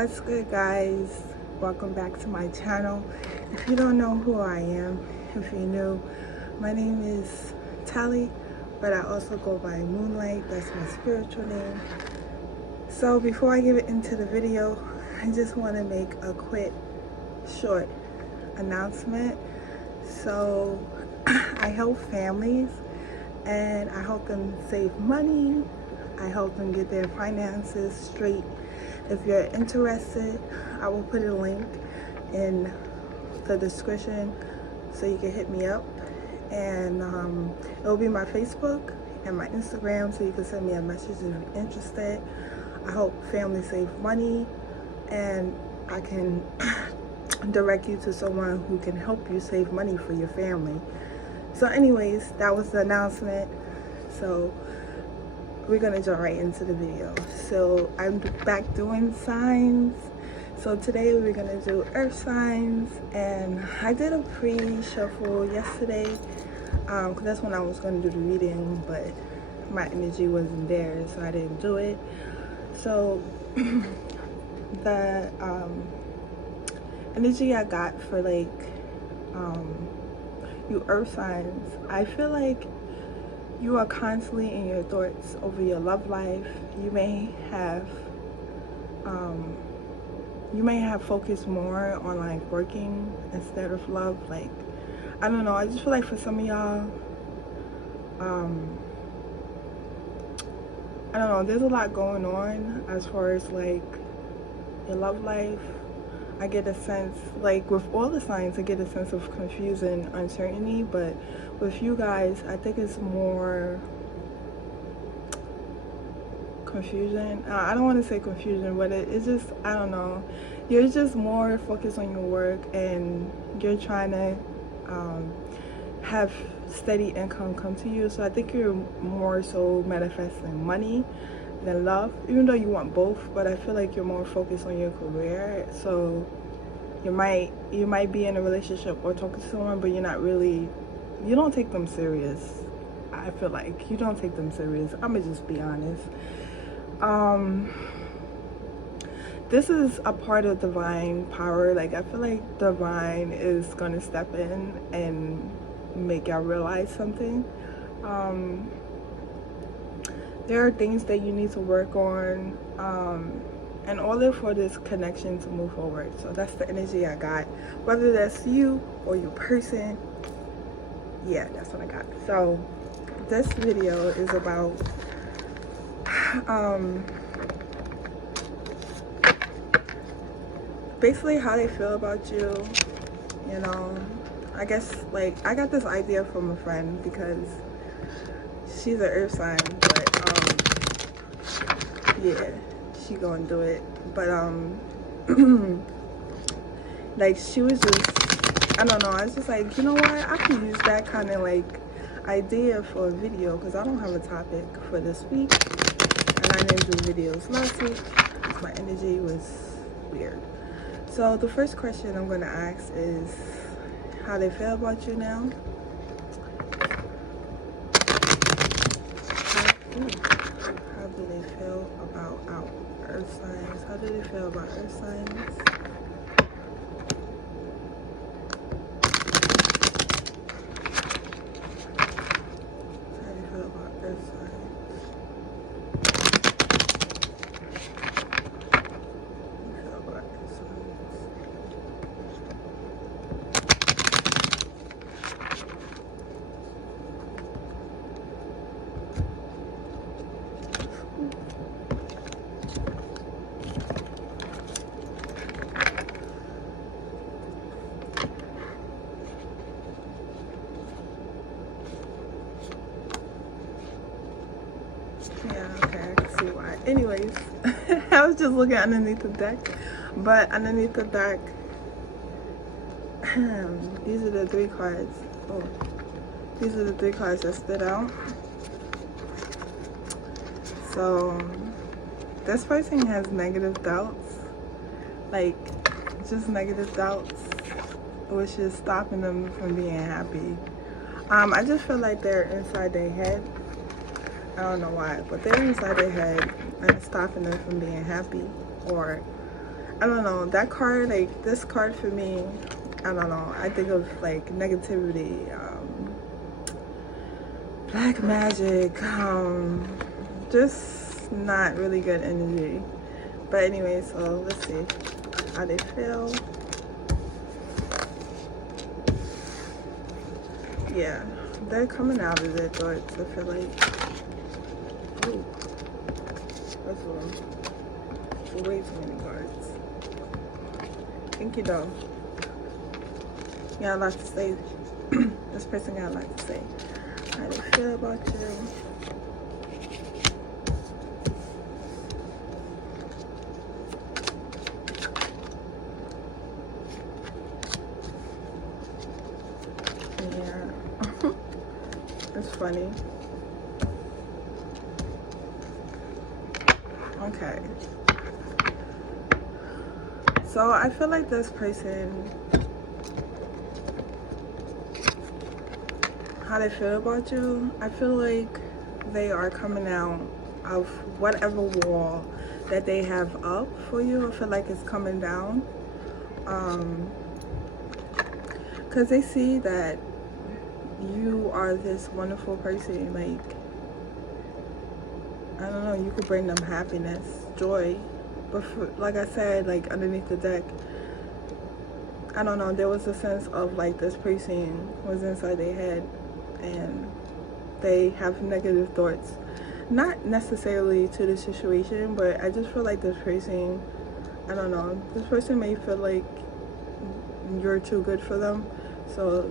What's good, guys? Welcome back to my channel. If you don't know who I am, if you're new, my name is Telly, but I also go by Moonlight. That's my spiritual name. So before I get into the video, I just want to make a quick short announcement. So I help families and I help them save money. I help them get their finances straight. If you're interested, I will put a link in the description so you can hit me up. And it will be my Facebook and my Instagram, so you can send me a message if you're interested. I help families save money, and I can direct you to someone who can help you save money for your family. So anyways, that was the announcement. So we're gonna jump right into the video. So I'm back doing signs. So today we're gonna do earth signs, and I did a pre-shuffle yesterday because that's when I was gonna do the reading, but my energy wasn't there, so I didn't do it. So the energy I got for like you earth signs, I feel like you are constantly in your thoughts over your love life. You may have focused more on like working instead of love. Like, I don't know, I just feel like for some of y'all, I don't know, there's a lot going on as far as like your love life. I get a sense, like with all the signs, I get a sense of confusion, uncertainty, but with you guys, I think it's more confusion. I don't want to say confusion, but it's just, I don't know. You're just more focused on your work, and you're trying to have steady income come to you. So I think you're more so manifesting money than love, even though you want both. But I feel like you're more focused on your career. So you might be in a relationship or talking to someone, but you don't take them serious. I feel like you don't take them serious. I'm gonna just be honest. This is a part of divine power. Like, I feel like divine is gonna step in and make y'all realize something. There are things that you need to work on in order for this connection to move forward. So that's the energy I got. Whether that's you or your person, yeah, that's what I got. So this video is about basically how they feel about you. You know, I guess, like, I got this idea from a friend because she's an earth sign, but yeah, she gonna do it. But like, she was just, I don't know, I was just like, you know what, I could use that kind of like idea for a video, because I don't have a topic for this week, and I didn't do videos last week because my energy was weird. So the first question I'm going to ask is how they feel about you now. How do they feel about our earth signs? How do they feel about earth signs? How do they feel about earth signs? Yeah, okay, I can see why. Anyways, I was just looking underneath the deck, but underneath the deck, these are the three cards. Oh, these are the three cards that stood out. So this person has negative doubts, like just negative doubts, which is stopping them from being happy. I just feel like they're inside their head. I don't know why, but they're inside their head and it's stopping them from being happy. Or I don't know, that card, like this card for me, I don't know, I think of like negativity, black magic, just not really good energy. But anyway, so let's see how they feel. Yeah, they're coming out of their thoughts. I feel like, ooh, that's way too many cards. Thank you though. You got a lot to say. This person got a lot to say. How do you feel about you? Yeah. It's funny. Okay. So I feel like this person, how they feel about you, I feel like they are coming out of whatever wall that they have up for you. I feel like it's coming down. Because they see that you are this wonderful person. Like, I don't know, you could bring them happiness, joy. But for, like I said, like underneath the deck, I don't know, there was a sense of like this person was inside their head and they have negative thoughts. Not necessarily to the situation, but I just feel like this person, I don't know, this person may feel like you're too good for them. So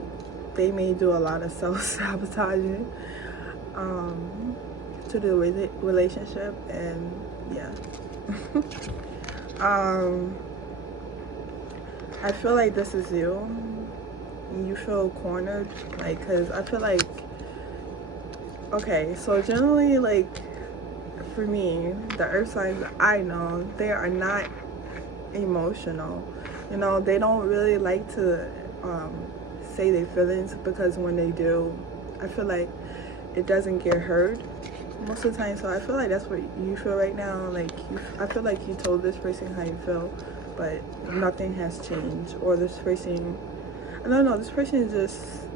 they may do a lot of self-sabotaging to the relationship, and yeah. I feel like this is you. You feel cornered, like, because I feel like, okay, so generally, like, for me, the earth signs I know, they are not emotional. You know, they don't really like to say their feelings, because when they do, I feel like it doesn't get heard most of the time. So I feel like that's what you feel right now. Like, I feel like you told this person how you feel, but nothing has changed. Or this person, I don't know, this person is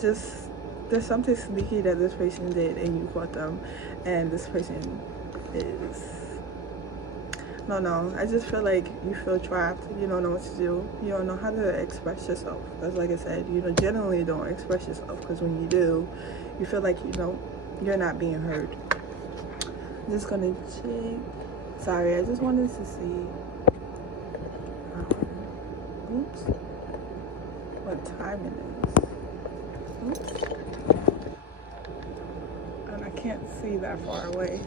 just there's something sneaky that this person did and you caught them, and this person is, no, I just feel like you feel trapped. You don't know what to do. You don't know how to express yourself. That's, like I said, you know, generally don't express yourself, because when you do, you feel like, you know, you're not being heard. I'm just gonna check. Sorry, I just wanted to see. Oops. What time it is. Oops. And I can't see that far away.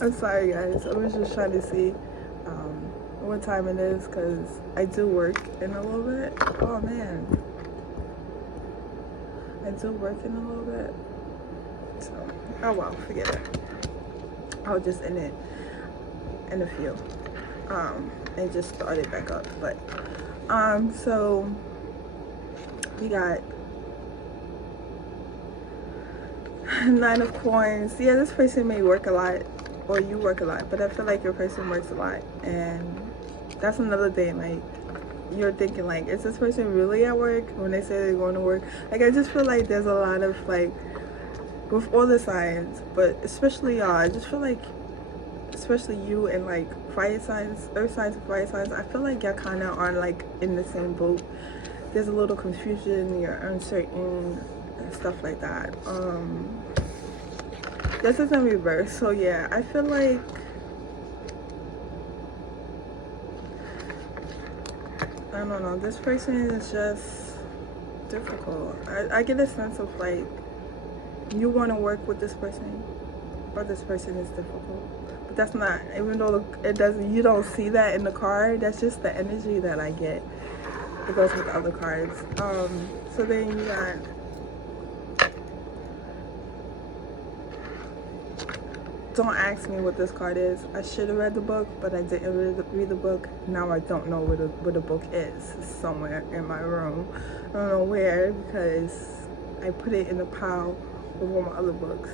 I'm sorry, guys. I was just trying to see what time it is, because I do work in a little bit. Oh, man. I do work in a little bit. So, oh, well, forget it. I'll just end it in a few. And just start it back up. But, so, we got 9 of coins. Yeah, this person may work a lot, or you work a lot, but I feel like your person works a lot, and that's another thing. Like, you're thinking, like, is this person really at work when they say they're going to work? Like, I just feel like there's a lot of, like, with all the signs, but especially y'all, I just feel like, especially you and like fire signs, earth signs and fire signs, I feel like y'all kind of are like in the same boat. There's a little confusion, you're uncertain and stuff like that. This is in reverse, so yeah, I feel like I don't know, this person is just difficult. I get a sense of like you want to work with this person, but this person is difficult. But that's not, even though it doesn't, you don't see that in the card, that's just the energy that I get. It goes with other cards. So then you got don't ask me what this card is. I should have read the book, but I didn't read the book. Now I don't know where the book is. It's somewhere in my room. I don't know where, because I put it in a pile with all my other books.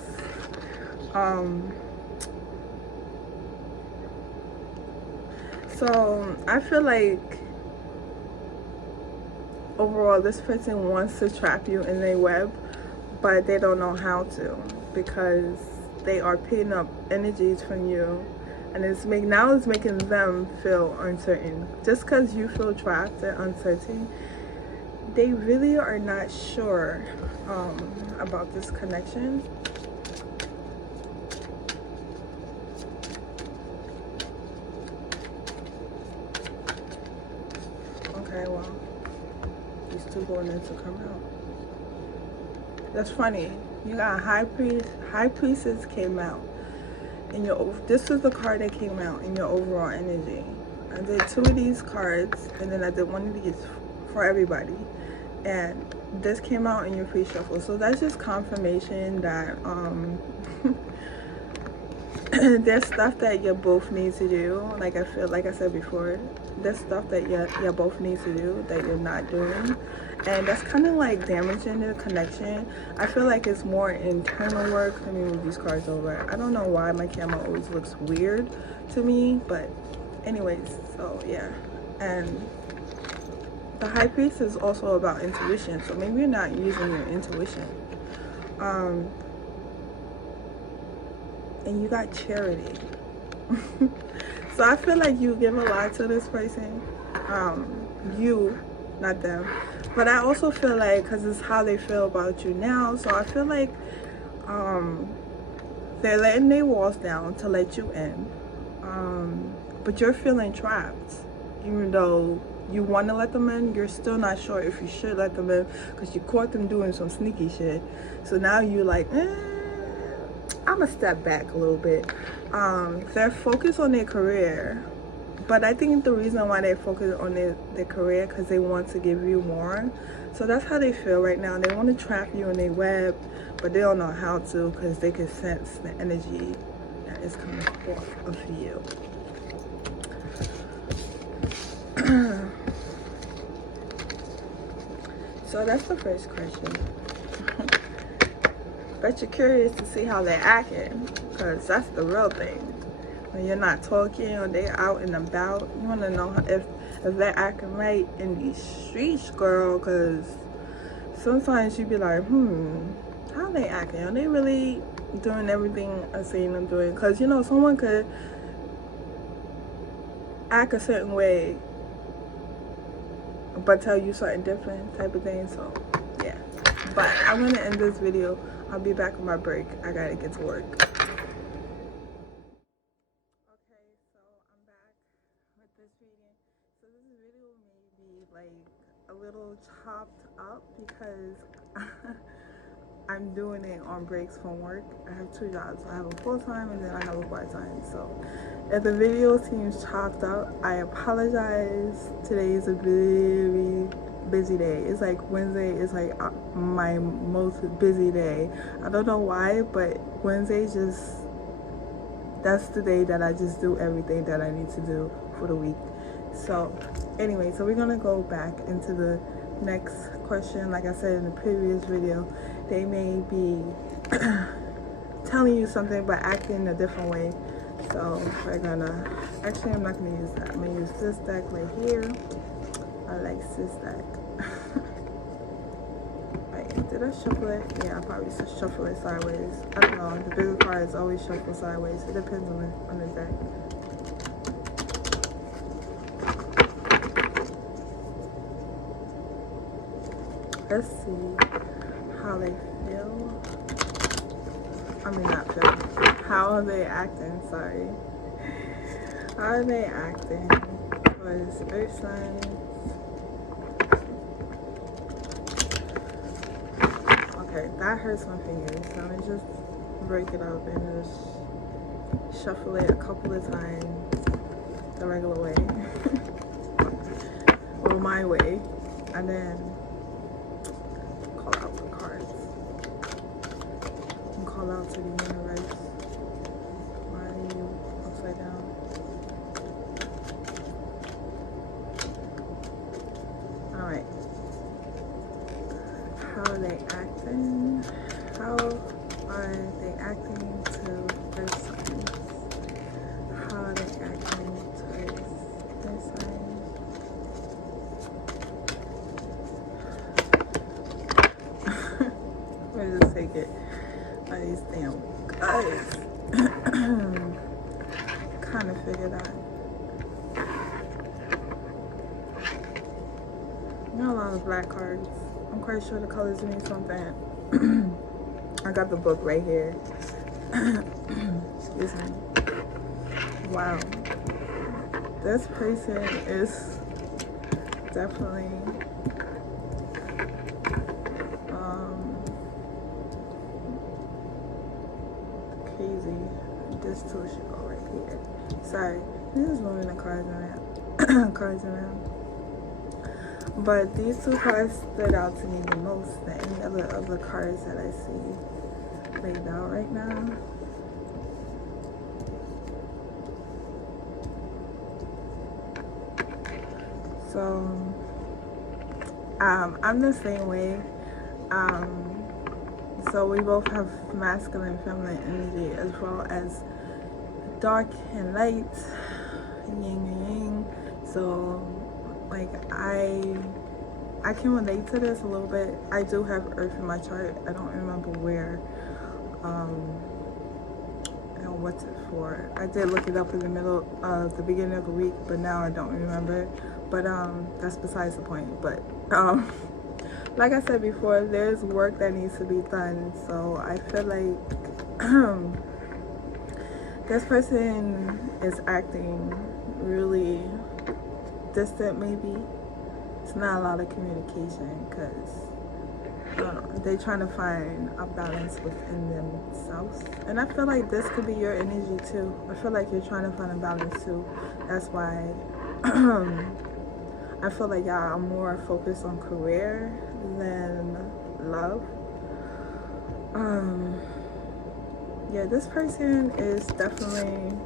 So I feel like overall this person wants to trap you in their web, but they don't know how to, because they are picking up energies from you, and it's making them feel uncertain. Just because you feel trapped and uncertain, they really are not sure about this connection. Okay, well, these two going in to come out. That's funny. You got high priestess came out in your. This was the card that came out in your overall energy. I did 2 of these cards, and then I did 1 of these for everybody, and this came out in your pre-shuffle. So that's just confirmation that there's stuff that you both need to do. Like I said before, there's stuff that you both need to do that you're not doing, and that's kind of like damaging the connection. I feel like it's more internal work. Let me move these cards over. I don't know why my camera always looks weird to me, but anyways, so yeah. And the high priest is also about intuition, so maybe you're not using your intuition. And you got charity. So I feel like you give a lot to this person. You, not them. But I also feel like, because it's how they feel about you now, so I feel like they're letting their walls down to let you in. But you're feeling trapped. Even though you want to let them in, you're still not sure if you should let them in, because you caught them doing some sneaky shit. So now you're like, I'm gonna step back a little bit. They're focused on their career, but I think the reason why they focus on their career, because they want to give you more. So that's how they feel right now. They want to trap you in their web, but they don't know how to, because they can sense the energy that is coming forth of you. So that's the first question. Bet you're curious to see how they're acting, because that's the real thing. When you're not talking or they're out and about, you want to know if they're acting right in these streets, girl, because sometimes you be like, how they acting? Are they really doing everything I seen them doing? Because, you know, someone could act a certain way but tell you something different type of thing. So yeah, but I'm gonna end this video. I'll be back on my break. I gotta get to work. Okay, so I'm back with this reading. So this video may be like a little chopped up because I'm doing it on breaks from work. I have 2 jobs. I have a full-time and then I have a part-time. So if the video seems chopped up, I apologize. Today is a very busy day. It's like Wednesday is like my most busy day. I don't know why, but Wednesday that's the day that I just do everything that I need to do for the week. So anyway, so we're gonna go back into the next question. Like I said in the previous video, they may be telling you something but acting a different way. So we're gonna, actually I'm not gonna use that. I'm gonna use this deck right here. I like this deck. Wait, did I shuffle it? Yeah, I probably should shuffle it sideways. I don't know, the bigger cards always shuffle sideways. It depends on the deck. Let's see how they feel. I mean, not feel. How are they acting? Sorry. How are they acting? Was earth signs. Okay, that hurts my fingers. So I'm gonna just break it up and just shuffle it a couple of times the regular way. Or my way. And then call out the cards. And call out to the universe. Why are you upside down? Alright. How are they acting? How are they acting to earth signs? How are they acting to earth? kind of figured out. Not a lot of black cards. I'm quite sure the colors mean something. I got the book right here. Excuse me. Wow. This person is definitely crazy. This too should go right here. Sorry, this is moving the cards around. Cards around. But these two cards stood out to me the most than any other of the cards that I see laid out right now. So I'm the same way. So we both have masculine and feminine energy, as well as dark and light, yin and yang. So like I can relate to this a little bit. I do have Earth in my chart. I don't remember where and what's it for. I did look it up in the middle of the beginning of the week, but now I don't remember. But that's besides the point. But like I said before, there's work that needs to be done. So I feel like this person is acting really distant, maybe. It's not a lot of communication because they're trying to find a balance within themselves. And I feel like this could be your energy too. I feel like you're trying to find a balance too. That's why I feel like y'all are more focused on career than love. Yeah, this person is definitely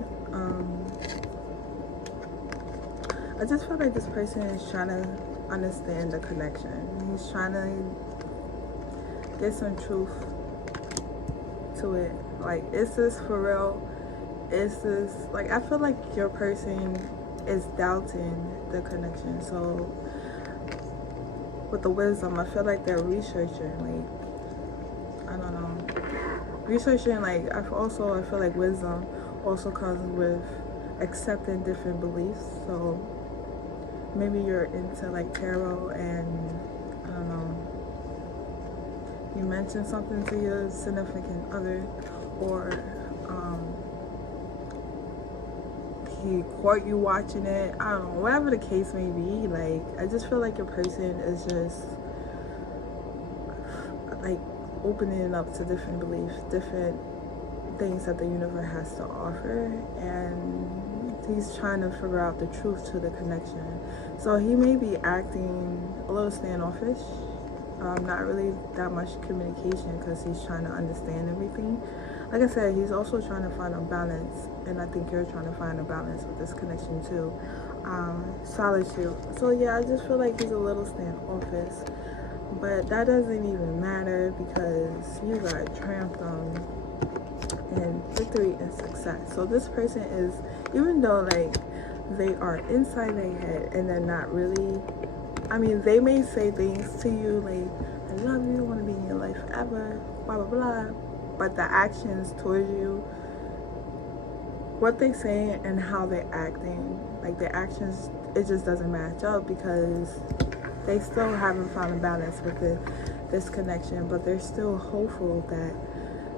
I just feel like this person is trying to understand the connection. He's trying to get some truth to it. Like, is this for real? Is this, like, I feel like your person is doubting the connection. So with the wisdom, I feel like they're researching, like, I don't know, researching. Like, I feel like wisdom also comes with accepting different beliefs. So maybe you're into like tarot, and I don't know, you mentioned something to your significant other, or he caught you watching it. I don't know, whatever the case may be. Like, I just feel like your person is just like opening up to different beliefs, different things that the universe has to offer, and he's trying to figure out the truth to the connection. So he may be acting a little standoffish, not really that much communication, because he's trying to understand everything. Like I said, he's also trying to find a balance, and I think you're trying to find a balance with this connection too. Solitude. So yeah, I just feel like he's a little standoffish, but that doesn't even matter because you got triumphed on and victory and success. So this person is, even though like they are inside their head and they're not really, I mean, they may say things to you like, I love you, I want to be in your life forever, blah blah blah, but the actions towards you, what they say and how they're acting, like their actions, it just doesn't match up, because they still haven't found a balance with this connection, but they're still hopeful that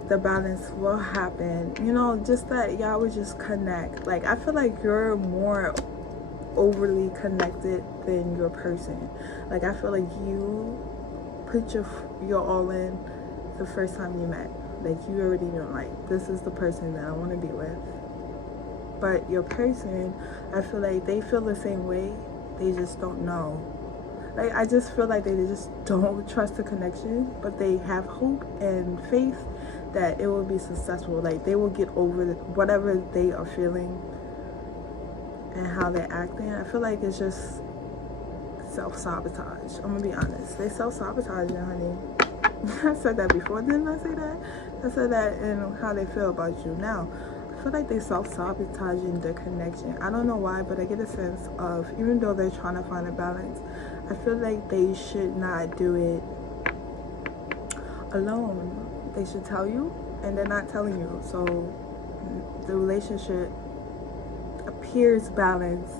the balance will happen. You know, just that y'all would just connect. Like, I feel like you're more overly connected than your person. Like, I feel like you put your all in the first time you met. Like, you already know, like, this is the person that I want to be with. But your person, I feel like they feel the same way, they just don't know. Like, I just feel like they just don't trust the connection, but they have hope and faith that it will be successful. Like, they will get over whatever they are feeling and how they're acting. I feel like it's just self-sabotage. I'm gonna be honest. They self-sabotaging, honey. I said that before, didn't I say that? I said that in how they feel about you now. I feel like they self-sabotaging their connection. I don't know why, but I get a sense of, even though they're trying to find a balance, I feel like they should not do it alone. They should tell you, and they're not telling you. So the relationship appears balanced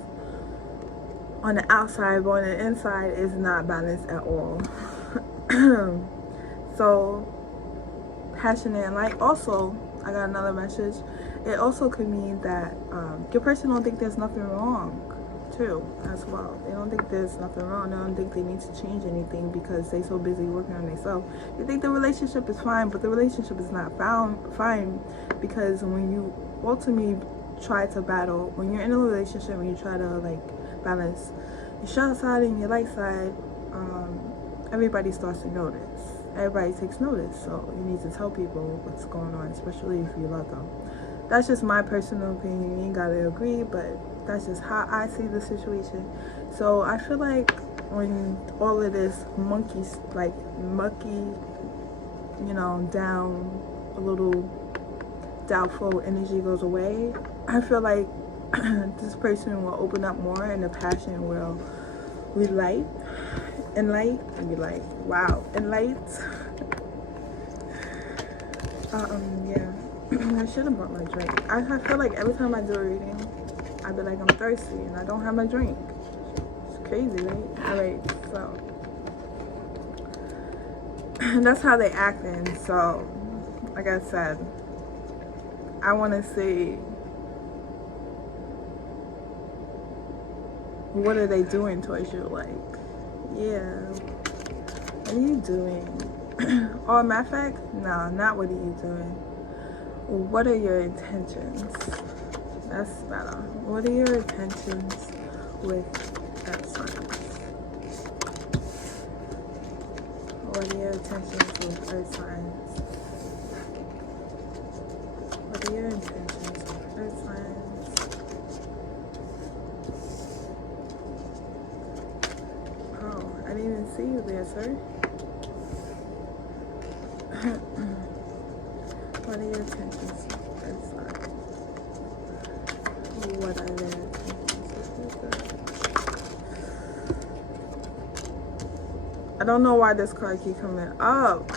on the outside, but on the inside is not balanced at all. So passionate and light. Also, I got another message. It also could mean that your person don't think there's nothing wrong too, as well. They don't think there's nothing wrong. They don't think they need to change anything because they so busy working on themselves. They think the relationship is fine, but the relationship is not fine, because when you ultimately try to battle, when you're in a relationship, when you try to like balance your shadow side and your light side, everybody starts to notice. Everybody takes notice. So you need to tell people what's going on, especially if you love them. That's just my personal opinion. You ain't gotta agree, but that's just how I see the situation. So I feel like when all of this mucky, you know, down, a little doubtful energy goes away, I feel like this person will open up more and the passion will relight and light and be like, wow, and light. Yeah. I should have brought my drink. I feel like every time I do a reading, I be like, I'm thirsty and I don't have my drink. It's crazy, right? Alright, so that's how they acting. So like I said, I want to see, what are they doing towards you? Like, yeah, what are you doing? Oh, matter of fact, no, not what are you doing. What are your intentions? That's better. What are your intentions with that signs? What are your intentions with earth signs? What are your intentions with earth signs? Oh, I didn't even see you there, sir. What are your intentions with earth signs? What are their intentions with earth? I don't know why this card keeps coming up.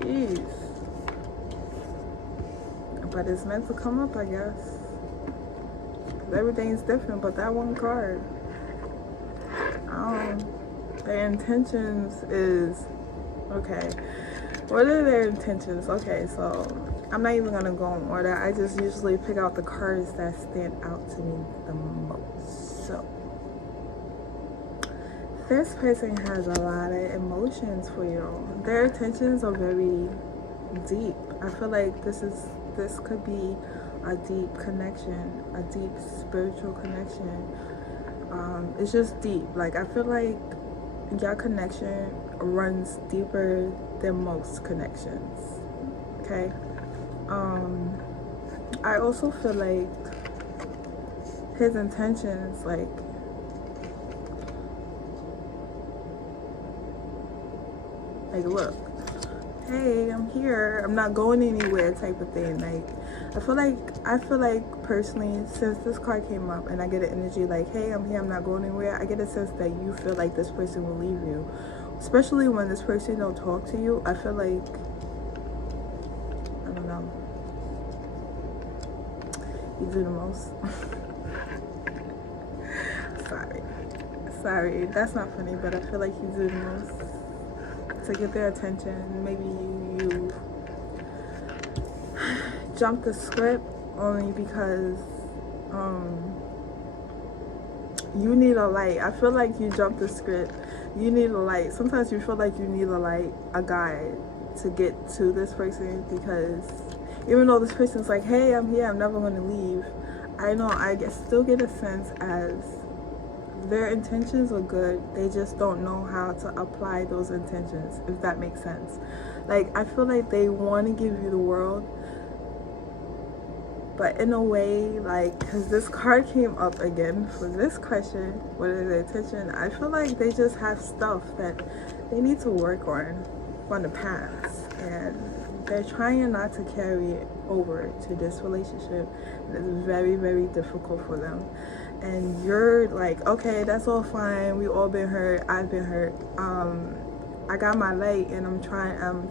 Jeez. But it's meant to come up, I guess. Everything's different, but that one card. Their intentions is, okay. What are their intentions? Okay, so I'm not even gonna go in order. I just usually pick out the cards that stand out to me the most. So this person has a lot of emotions for you. Their intentions are very deep. I feel like this could be a deep connection, a deep spiritual connection. It's just deep. Like, I feel like your connection runs deeper than most connections. Okay. I also feel like his intentions, like, look, hey, I'm here, I'm not going anywhere type of thing. Like, I feel like personally, since this card came up and I get an energy like, hey, I'm here, I'm not going anywhere, I get a sense that you feel like this person will leave you, especially when this person don't talk to you. I feel like, I don't know, you do the most. sorry, that's not funny, but I feel like you do the most to get their attention. Maybe you jump the script only because you need a light. I feel like you jump the script. You need a light. Sometimes you feel like you need a light, a guide to get to this person, because even though this person's like, hey, I'm here, I'm never going to leave, I know I still get a sense as their intentions are good. They just don't know how to apply those intentions, if that makes sense. Like, I feel like they want to give you the world, but in a way, like, because this card came up again for this question, what is their intention? I feel like they just have stuff that they need to work on from the past, and they're trying not to carry it over to this relationship. It's very, very difficult for them. And you're like, okay, that's all fine, we all been hurt, I've been hurt, I got my light and I'm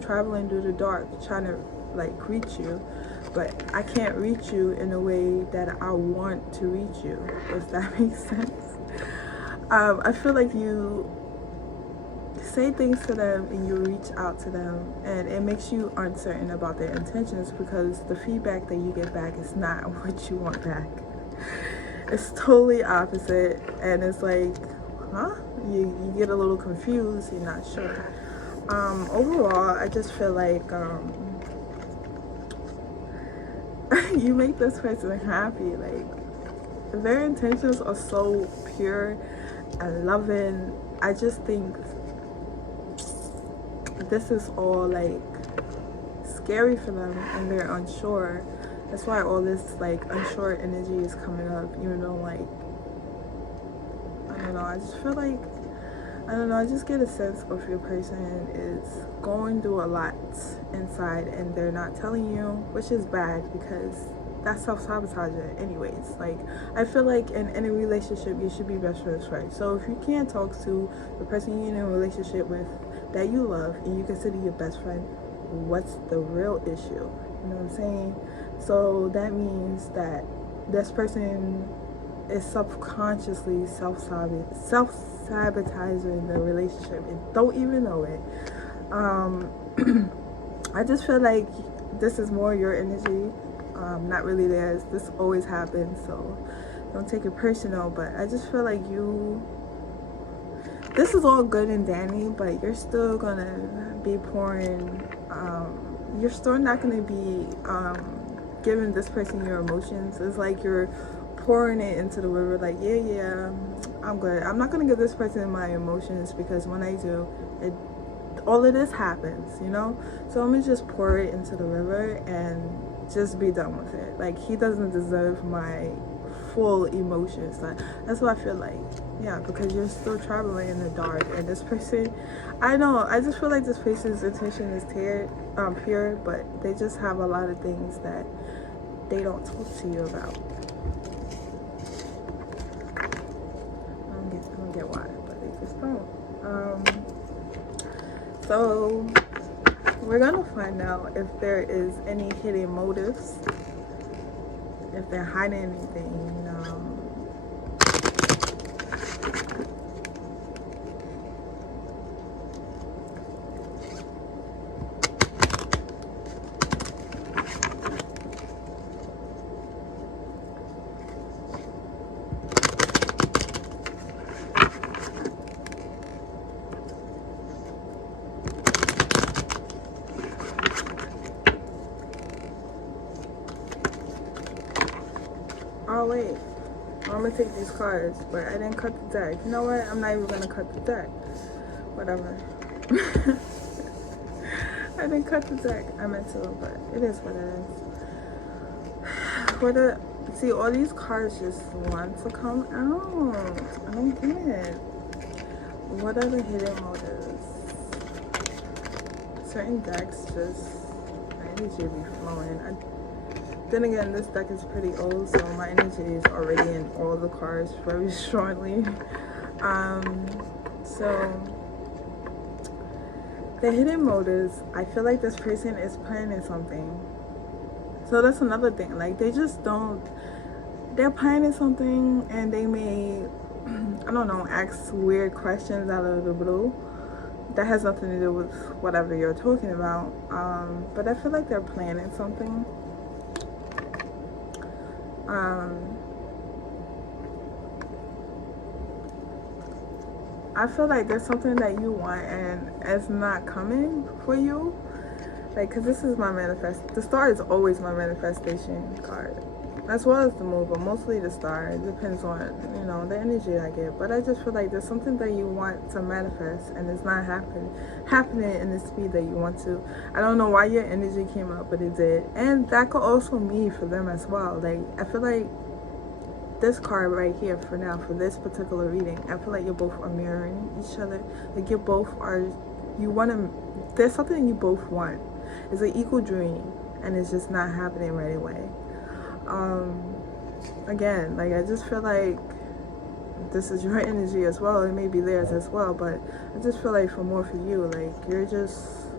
traveling through the dark, trying to like reach you, but I can't reach you in a way that I want to reach you, if that makes sense. I feel like you say things to them and you reach out to them, and it makes you uncertain about their intentions because the feedback that you get back is not what you want back. It's totally opposite, and it's like, huh? You get a little confused, you're not sure. Overall, I just feel like you make this person happy. Like, their intentions are so pure and loving. I just think this is all like scary for them, and they're unsure. That's why all this like unsure energy is coming up, even though, like, I don't know, I just feel like, I don't know, I just get a sense of your person is going through a lot inside and they're not telling you, which is bad because that's self-sabotaging anyways. Like, I feel like in any relationship you should be best friends first. So if you can't talk to the person you're in a relationship with that you love and you consider your best friend, what's the real issue? You know what I'm saying? So that means that this person is subconsciously self-sabotaging the relationship and don't even know it. I just feel like this is more your energy, not really theirs. This always happens, so don't take it personal, but I just feel like this is all good and dandy, but you're still gonna be pouring, you're still not gonna be giving this person your emotions. It's like you're pouring it into the river, like, yeah, I'm good. I'm not gonna give this person my emotions because when I do, all of this happens, you know? So I'm gonna just pour it into the river and just be done with it. Like, he doesn't deserve my full emotions. Like, that's what I feel like. Yeah, because you're still traveling in the dark, and this person, I know, I just feel like this person's intention is pure, but they just have a lot of things that they don't talk to you about. I don't get why, but they just don't. So we're gonna find out if there is any hidden motives, if they're hiding anything. Oh wait, I'm gonna take these cards, but I didn't cut the deck. You know what? I'm not even gonna cut the deck. Whatever. I didn't cut the deck. I meant to, but it is what it is. See, all these cards just want to come out. I don't get it. What are the hidden motives? Certain decks just, my energy be flowing. Then again, this deck is pretty old, so my energy is already in all the cards very strongly. So the hidden motives, I feel like this person is planning something. So that's another thing. Like, they just don't, they're planning something, and they may, I don't know, ask weird questions out of the blue that has nothing to do with whatever you're talking about. But I feel like they're planning something. I feel like there's something that you want and it's not coming for you. Like, because this is my the star is always my manifestation card, as well as the moon, but mostly the star. It depends on, you know, the energy I get. But I just feel like there's something that you want to manifest and it's not happening in the speed that you want to. I don't know why your energy came up, but it did. And that could also mean for them as well. Like, I feel like this card right here, for now, for this particular reading, I feel like you both are mirroring each other. Like, you both are, you want to, there's something you both want. It's an equal dream, and it's just not happening right away. Again, like, I just feel like this is your energy as well. It may be theirs as well, but I just feel like for more for you, like, you're just,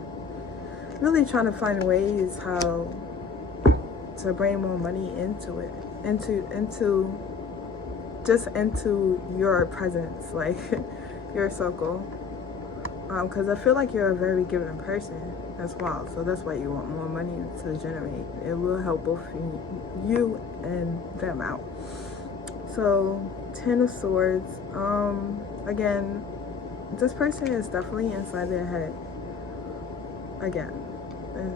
really trying to find ways how to bring more money into it, into your presence, like your circle. Because I feel like you're a very giving person as well, so that's why you want more money to generate. It will help both you and them out. So 10 of Swords, again, this person is definitely inside their head. Again,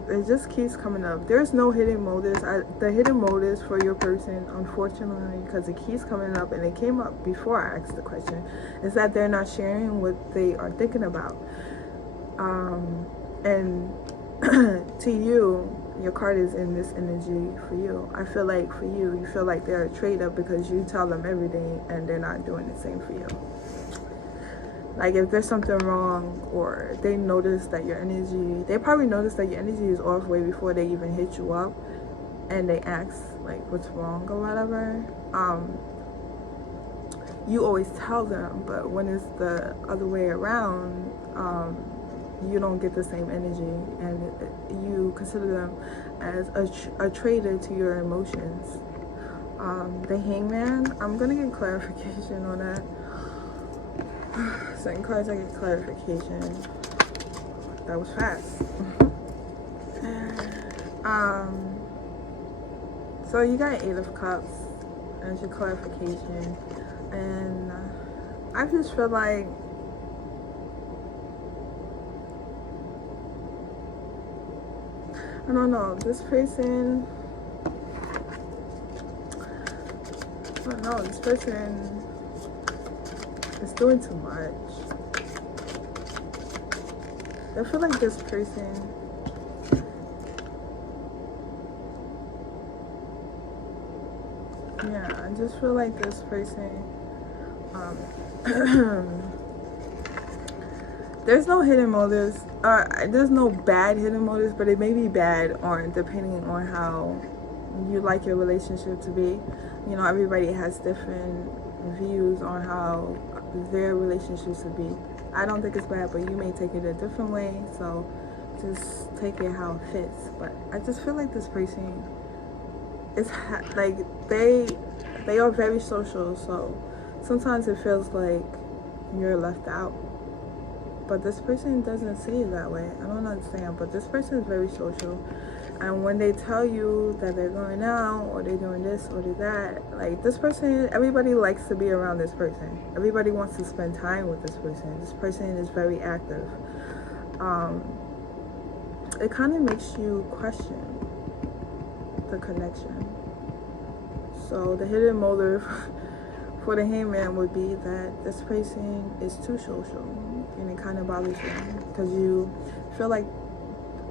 it just keeps coming up. There's no hidden motives. The hidden motives for your person, unfortunately, because it keeps coming up, and it came up before I asked the question, is that they're not sharing what they are thinking about. And to you, your card is in this energy for you. I feel like for you, you feel like they're a traitor because you tell them everything and they're not doing the same for you. Like if there's something wrong, or they notice that your energy, they probably notice that your energy is off way before they even hit you up, and they ask like what's wrong or whatever. You always tell them, but when it's the other way around, you don't get the same energy, and you consider them as a traitor to your emotions. The Hangman, I'm gonna get clarification on that. Certain cards I get clarification. That was fast. So you got 8 of Cups as your clarification, and I just feel like I don't know, this person, I don't know, this person is doing too much. I feel like this person, yeah, I just feel like this person, there's no hidden motives. There's no bad hidden motives, but it may be bad depending on how you like your relationship to be. You know, everybody has different views on how their relationship should be. I don't think it's bad, but you may take it a different way, so just take it how it fits. But I just feel like this person is like they are very social, so sometimes it feels like you're left out. But this person doesn't see it that way. I don't understand, but this person is very social. And when they tell you that they're going out, or they're doing this or that, like this person, everybody likes to be around this person. Everybody wants to spend time with this person. This person is very active. It kind of makes you question the connection. So the hidden motive for the Hangman would be that this person is too social, and it kind of bothers you because you feel like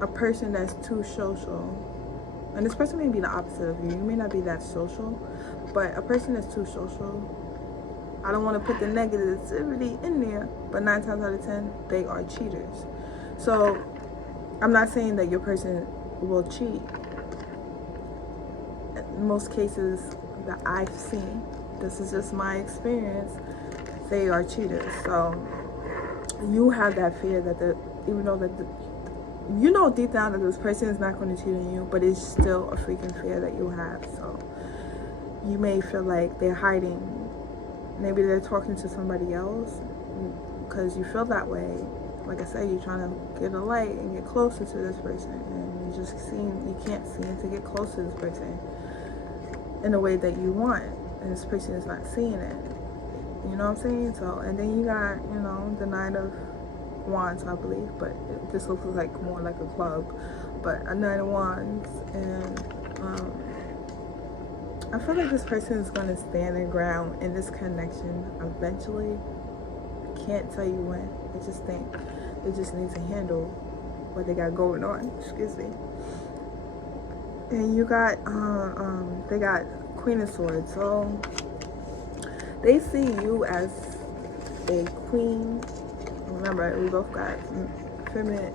a person that's too social, and this person may be the opposite of you. You may not be that social, but a person that's too social, I don't want to put the negativity in there, but 9 times out of 10, they are cheaters. So I'm not saying that your person will cheat. In most cases that I've seen, this is just my experience, they are cheaters. So you have that fear that even though that you know deep down that this person is not going to cheat on you, but it's still a freaking fear that you have. So you may feel like they're hiding. Maybe they're talking to somebody else because you feel that way. Like I said, you're trying to get a light and get closer to this person, and you can't seem to get close to this person in the way that you want, and this person is not seeing it. You know what I'm saying? So, and then you got, you know, the 9 of Wands, I believe, but this looks like more like a club, but a 9 of Wands, and I feel like this person is going to stand their ground in this connection eventually. I can't tell you when. I just think they just need to handle what they got going on. Excuse me. And you got they got Queen of Swords, so they see you as a queen. Remember, we both got feminine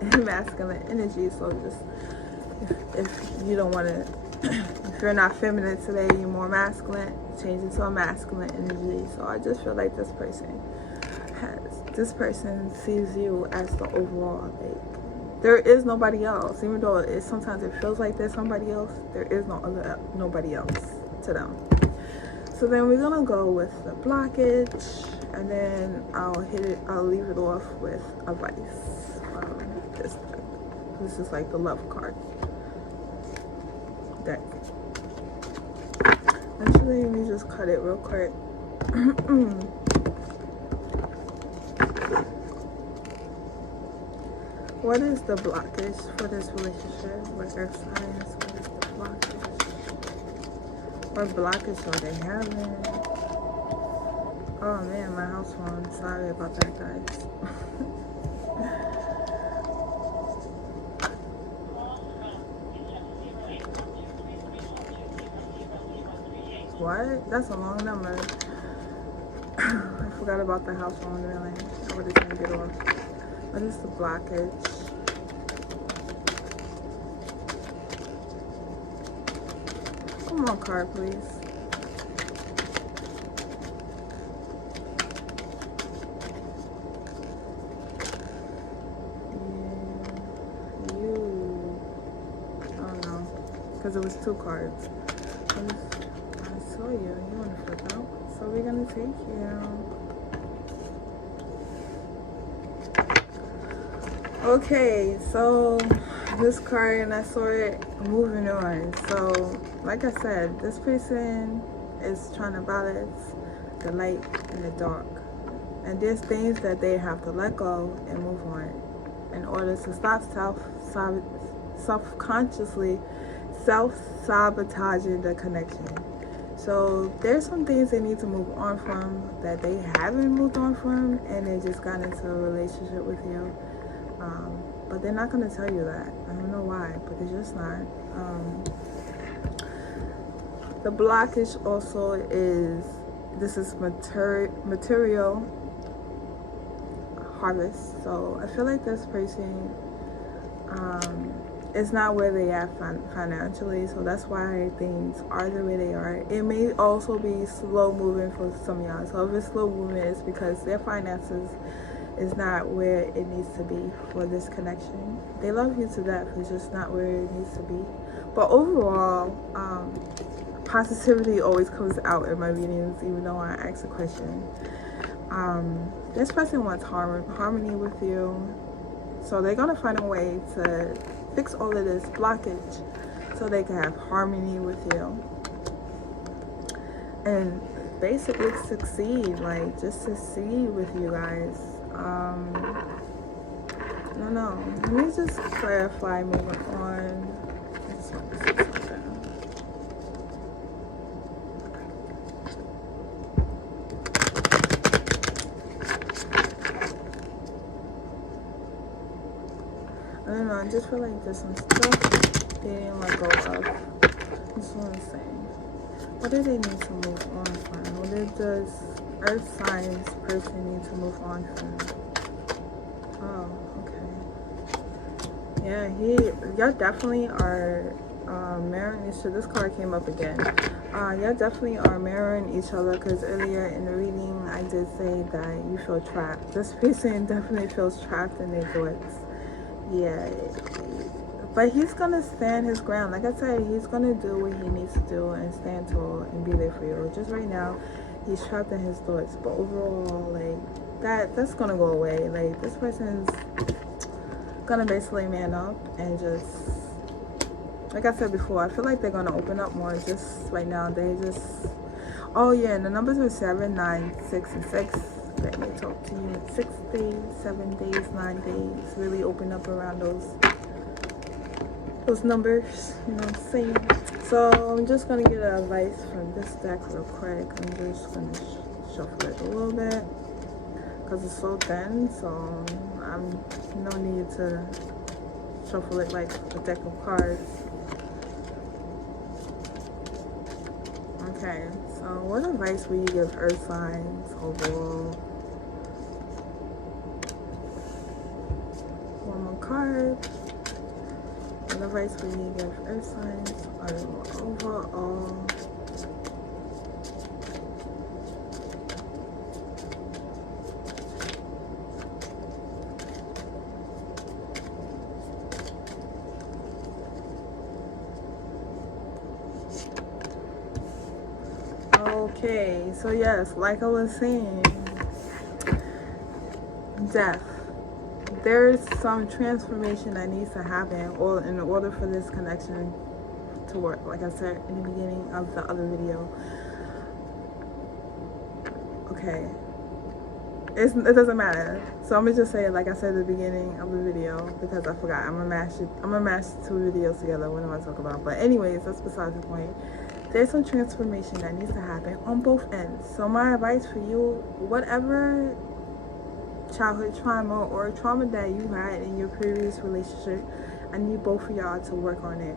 and masculine energy. So just if you don't want to, if you're not feminine today, you're more masculine, change into a masculine energy. So I just feel like this person has this person sees you as the overall, like, there is nobody else. Even though sometimes it feels like there's somebody else, there is nobody else to them. So then we're gonna go with the blockage, and then I'll leave it off with advice. This is like the love card deck. Actually, let me just cut it real quick. What is the blockage for this relationship with earth signs? What is the blockage? What blockage are they having? Oh man, my house phone. Sorry about that, guys. What? That's a long number. I forgot about the house phone, really. I would have turned it off. What is the blockage? Come on, card, please. Yeah, you. I don't know, because it was 2 cards. I saw you. You want to flip out? So we're gonna take you. Okay, so this card, and I saw it moving on. So like I said, this person is trying to balance the light and the dark, and there's things that they have to let go and move on in order to stop self-sabotaging the connection. So there's some things they need to move on from that they haven't moved on from, and they just got into a relationship with you. But they're not going to tell you that. I don't know why, but they're just not. The blockage also is, this is material harvest. So I feel like this person is not where they are financially. So that's why things are the way they are. It may also be slow moving for some of y'all. So if it's slow moving, it's because their finances is not where it needs to be for this connection. They love you to death, it's just not where it needs to be. But overall, positivity always comes out in my readings, even though I ask a question. This person wants harmony with you, so they're gonna find a way to fix all of this blockage so they can have harmony with you and basically succeed, like just succeed with you guys. No, let me just clarify moving on. I just want to say something. I don't know, I just feel like there's some stuff they didn't let go of. That's what I'm saying. What do they need to move on from? What does earth signs person need to move on from? Oh, okay. Yeah, y'all definitely are mirroring each other. This card came up again. Y'all definitely are mirroring each other, because earlier in the reading I did say that you feel trapped. This person definitely feels trapped in their thoughts. Yeah, but he's gonna stand his ground. Like I said, he's gonna do what he needs to do and stand tall and be there for you. Just right now, he's trapped in his thoughts. But overall, like that's gonna go away. Like this person's gonna basically man up and just, like I said before, I feel like they're gonna open up more. Just right now, they just, oh yeah, and the numbers are 7, 9, 6, and 6. Let me talk to you in 6 days, 7 days, 9 days. Really open up around those numbers, you know what I'm saying? So I'm just gonna get advice from this deck real quick. I'm just gonna shuffle it a little bit because it's so thin, so I'm no need to shuffle it like a deck of cards. Okay, so what advice will you give earth signs overall? One more card. What advice will you give earth signs overall? Okay, so yes, like I was saying, death. There's some transformation that needs to happen, or in order for this connection to work. Like I said in the beginning of the other video. Okay, it doesn't matter. So I'm gonna just say it like I said at the beginning of the video, because I forgot. I'm gonna mash 2 videos together. What am I talking about? But anyways, that's besides the point. There's some transformation that needs to happen on both ends. So my advice for you, whatever childhood trauma or trauma that you had in your previous relationship, I need both of y'all to work on it.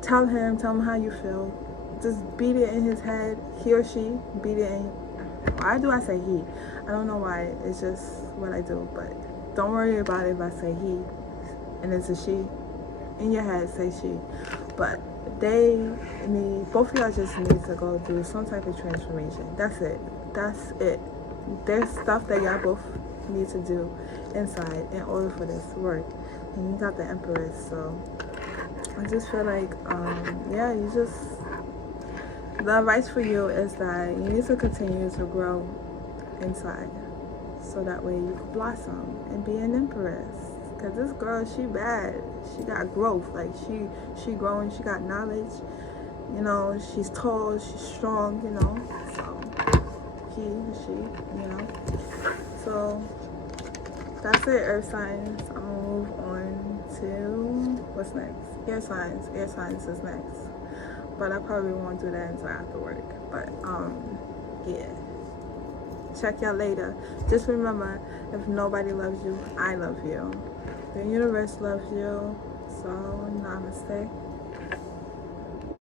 Tell him how you feel. Just beat it in his head. He or she, beat it in. Why do I say he? I don't know why. It's just what I do. But don't worry about it if I say he and it's a she. In your head, say she. But both of y'all just need to go through some type of transformation. That's it. There's stuff that y'all both need to do inside in order for this to work. And you got the Empress, so I just feel like, the advice for you is that you need to continue to grow inside, so that way you can blossom and be an Empress. Because this girl, she bad. She got growth. Like, she growing. She got knowledge. You know, she's tall. She's strong, you know. So, she, you know. So, that's it, Earth signs. I'm going to move on to, what's next? Air signs. Air signs is next. But I probably won't do that until after work. But, yeah. Check y'all later. Just remember, if nobody loves you, I love you. The universe loves you. So, namaste.